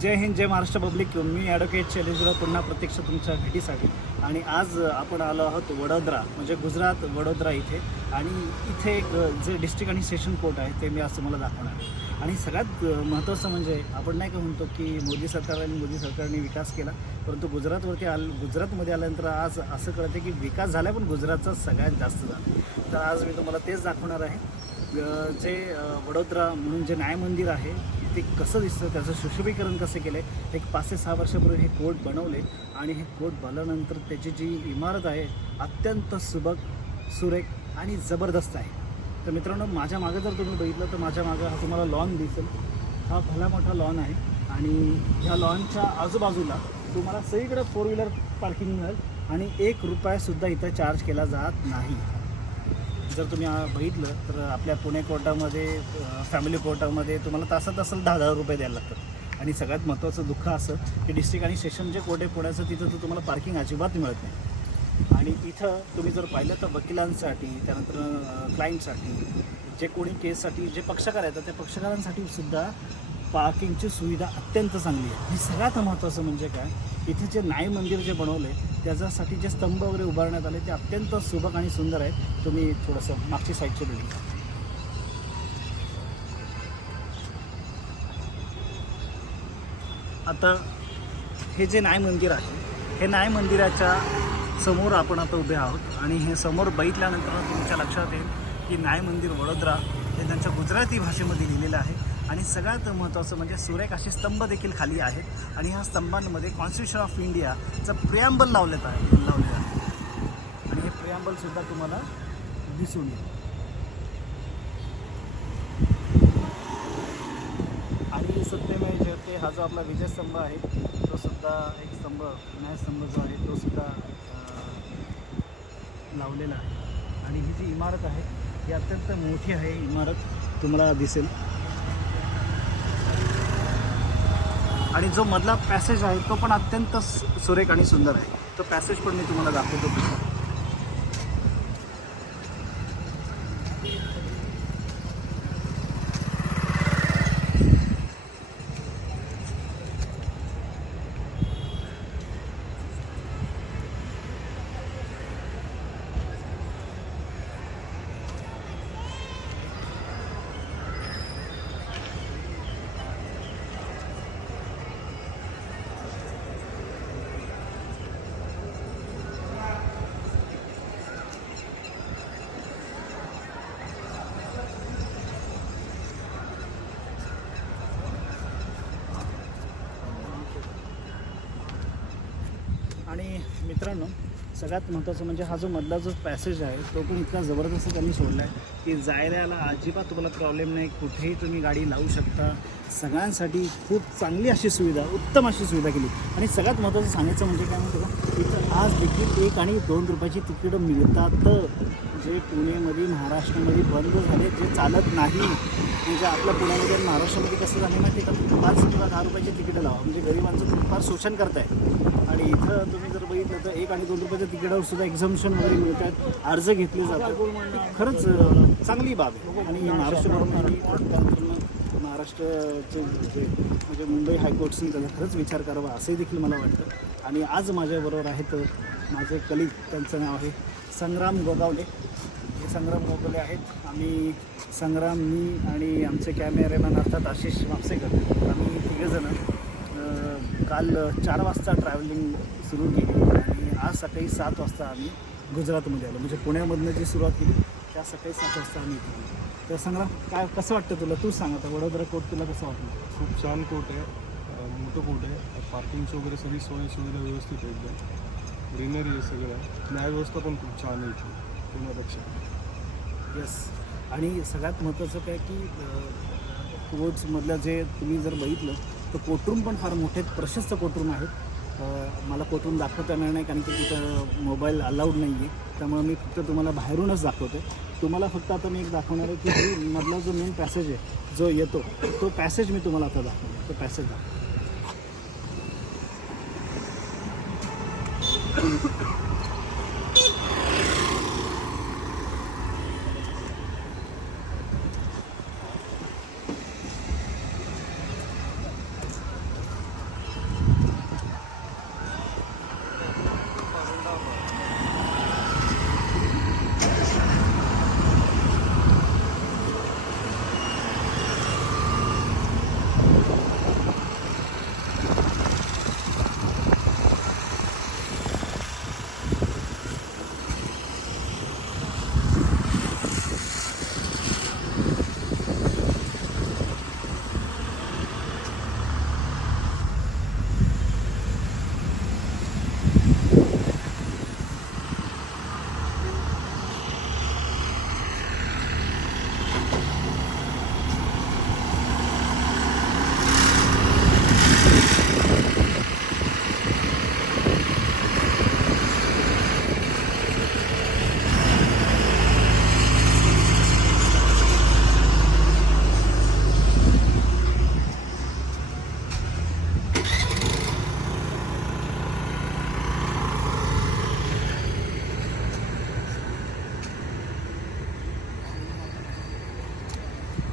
जय हिंद जय महाराष्ट्र पब्लिक. मी ॲडव्होकेट शैलेशराव पुन्हा प्रत्यक्ष तुमच्या भेटीसाठी. आणि आज आपण आलो आहोत वडोदरा म्हणजे गुजरात वडोदरा इथे. आणि इथे एक जे डिस्ट्रिक्ट आणि सेशन कोर्ट आहे ते मी आज तुम्हाला दाखवणार आहे. आणि सगळ्यात महत्त्वाचं म्हणजे आपण नाही का म्हणतो की मोदी सरकार आणि मोदी सरकारने विकास केला. परंतु गुजरातवरती आल गुजरातमध्ये आल्यानंतर आज असं कळतं की विकास झाला पण गुजरातचा सगळ्यात जास्त झाला. तर आज मी तुम्हाला तेच दाखवणार आहे. जे वडोदरा म्हणून जे न्याय मंदिर आहे ते कसं दिसतं त्याचं सुशोभीकरण कसं केलं आहे एक पाच ते सहा वर्षापूर्वी हे कोर्ट बनवले आणि हे कोर्ट बनवल्यानंतर त्याची जी इमारत आहे अत्यंत सुबक सुरेख आणि जबरदस्त आहे. तर मित्रांनो माझ्या मागं जर तुम्ही बघितलं तर माझ्या मागं हा तुम्हाला लॉन दिसेल. हा भला मोठा लॉन आहे आणि ह्या लॉनच्या आजूबाजूला तुम्हाला सगळीकडे फोर व्हीलर पार्किंग मिळेल आणि एक रुपयासुद्धा इथं चार्ज केला जात नाही. जर तुम्ही बघितलं तर आपल्या पुणे कोर्टामध्ये फॅमिली कोर्टामध्ये तुम्हाला तासात असेल दहा हजार रुपये द्यायला लागतात. आणि सगळ्यात महत्त्वाचं दुःख असं की डिस्ट्रिक्ट आणि सेशन जे कोर्ट आहे पुण्याचं तिथं तर तुम्हाला पार्किंग अजिबात मिळत नाही. आणि इथं तुम्ही जर पाहिलं तर वकिलांसाठी त्यानंतर क्लायंटसाठी जे कोणी केससाठी जे पक्षकार आहेत त्या पक्षकारांसाठी सुद्धा पार्किंगची सुविधा अत्यंत चांगली आहे. ही सगळ्यात महत्त्वाचं म्हणजे काय? इथे जे नाई मंदिर जे बनवलं आहे त्याच्यासाठी जे स्तंभ वगैरे उभारण्यात आले ते अत्यंत सुबक आणि सुंदर आहे तुम्ही थोडंसं मागची साईडची बिल्डिंग आता हे जे नाय मंदिर आहे हे नाय मंदिराच्या समोर आपण आता उभे आहोत. आणि हे समोर बघितल्यानंतर तुमच्या लक्षात येईल की नाय मंदिर वडोदरा हे त्यांच्या गुजराती भाषेमध्ये लिहिलेलं आहे. आणि सगळ्यात महत्त्वाचं म्हणजे सुरेख असे स्तंभ देखील खाली आहेत. आणि ह्या स्तंभांमध्ये कॉन्स्टिट्यूशन ऑफ इंडियाचं प्रियांबल लावलेलं आहे. लावलेलं आहे. आणि हे प्रियांबलसुद्धा तुम्हाला दिसून येईल. आणि सत्यमय जयते हा जो आपला विजयस्तंभ आहे तो सुद्धा एक स्तंभ न्यायस्तंभ जो आहे तो सुद्धा लावलेला आहे. आणि ही जी इमारत आहे ही अत्यंत मोठी आहे इमारत. तुम्हाला दिसेल. आणि जो मधला पॅसेज आहे तो पण अत्यंत सु- सुरेख आणि सुंदर आहे. तो पॅसेज पण मी तुम्हाला दाखवतो आणि मित्रांनो सगळ्यात महत्त्वाचं म्हणजे हा जो मधला जो पॅसेज आहे तो पण इतका जबरदस्त त्यांनी सोडला आहे की जायला अजिबात तुम्हाला प्रॉब्लेम नाही. कुठेही तुम्ही गाडी लावू शकता. सगळ्यांसाठी खूप चांगली अशी सुविधा उत्तम अशी सुविधा केली. आणि सगळ्यात महत्त्वाचं सांगायचं म्हणजे काय म्हणतो इथं आज देखील एक आणि दोन रुपयाची तिकीटं मिळतात. जे पुणेमध्ये महाराष्ट्रामध्ये बंद झाले जे चालत नाही. म्हणजे आपल्या पुण्यामध्ये आणि महाराष्ट्रामध्ये कसं झालं ना ते पाच किंवा दहा रुपयाची तिकीटं लावा. म्हणजे गरिबांचं तुम्ही फार शोषण करताय. आणि इथं तुम्ही जर बघितलं तर एक आणि दोन रुपयाच्या तिकिटावर सुद्धा एक्झाम्शन वगैरे मिळतात. अर्ज घेतले जातात. खरंच चांगली बाब आहे. आणि महाराष्ट्र महाराष्ट्राचे जे म्हणजे मुंबई हायकोर्टने त्याचा खरंच विचार करावा असंही देखील मला वाटतं. आणि आज माझ्याबरोबर आहेत माझे कलिग त्यांचं नाव आहे संग्राम गोगावले. हे संग्राम गोगावले आहेत. आम्ही संग्राम मी आणि आमचे कॅमेरेमॅन अर्थात आशिष मापसेकर आम्ही तिघेजणं काल चार वाजता ट्रॅव्हलिंग सुरू केली आणि आज सकाळी सात वाजता आम्ही गुजरातमध्ये आलो. म्हणजे पुण्यामधनं जी सुरुवात केली त्या सकाळी सात वाजता आम्ही इथे आलो. तर संग्राम काय कसं वाटतं तुला? तू सांग आता वडोदरा कोर्ट तुला कसं वाटलं? खूप छान कोर्ट आहे. मोठं कोर्ट आहे. पार्किंगचं वगैरे सगळी सोय सुविधा व्यवस्थित आहे एकदम. ग्रीनरी आहे सगळं. न्याय व्यवस्था पण खूप छान आहे इथे पुण्यापेक्षा. येस आणि सगळ्यात महत्त्वाचं काय की कोर्ट्समधलं जे तुम्ही जर बघितलं तर कोर्टरूम पण फार मोठे प्रशस्त कोर्टरूम आहेत. मला कोर्टरूम दाखवता येणार नाही कारण की तिथं मोबाईल अलाउड नाही आहे त्यामुळे मी फक्त तुम्हाला बाहेरूनच दाखवतो. तुम्हाला फक्त आता मी एक दाखवणार आहे की मधला जो मेन पॅसेज आहे जो येतो तो पॅसेज मी तुम्हाला आता दाखवतो तो पॅसेज दाखवतो.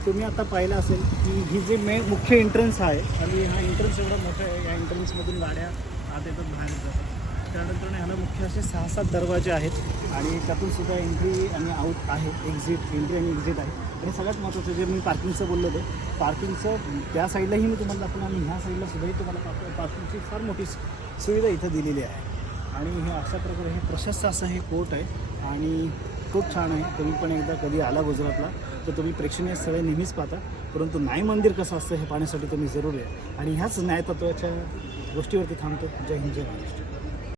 तुम्ही आता पाहिलं असेल की ही जी मे मुख्य एंट्रन्स आहे आणि हा एंट्रन्स एवढा मोठा आहे या एंट्रन्समधून गाड्या आत येतात बाहेर जातात. त्यानंतर ह्याला मुख्य असे सहा सात दरवाजे आहेत आणि त्यातून सुद्धा एंट्री आणि आऊट आहे एक्झिट एंट्री आणि एक्झिट आहे. आणि सगळ्यात महत्त्वाचं जे मी पार्किंगचं बोललो ते पार्किंगचं त्या साईडलाही मी तुम्हाला दाखवलं आणि ह्या साईडला सुद्धाही तुम्हाला पार्किंगची फार मोठी सुविधा इथं दिलेली आहे. आणि हे अशा प्रकारे हे प्रशस्त असं हे कोर्ट आहे. आणि खूप छान आहे. तुम्ही पण एकदा कधी आला गुजरातला तर तुम्ही प्रेक्षणीय स्थळे नेहमीच पाहता परंतु न्याय मंदिर कसं असतं हे पाहण्यासाठी तुम्ही जरूर या. आणि ह्याच न्यायतत्वाच्या गोष्टीवरती थांबतो. जय हिंद जय महाराष्ट्र.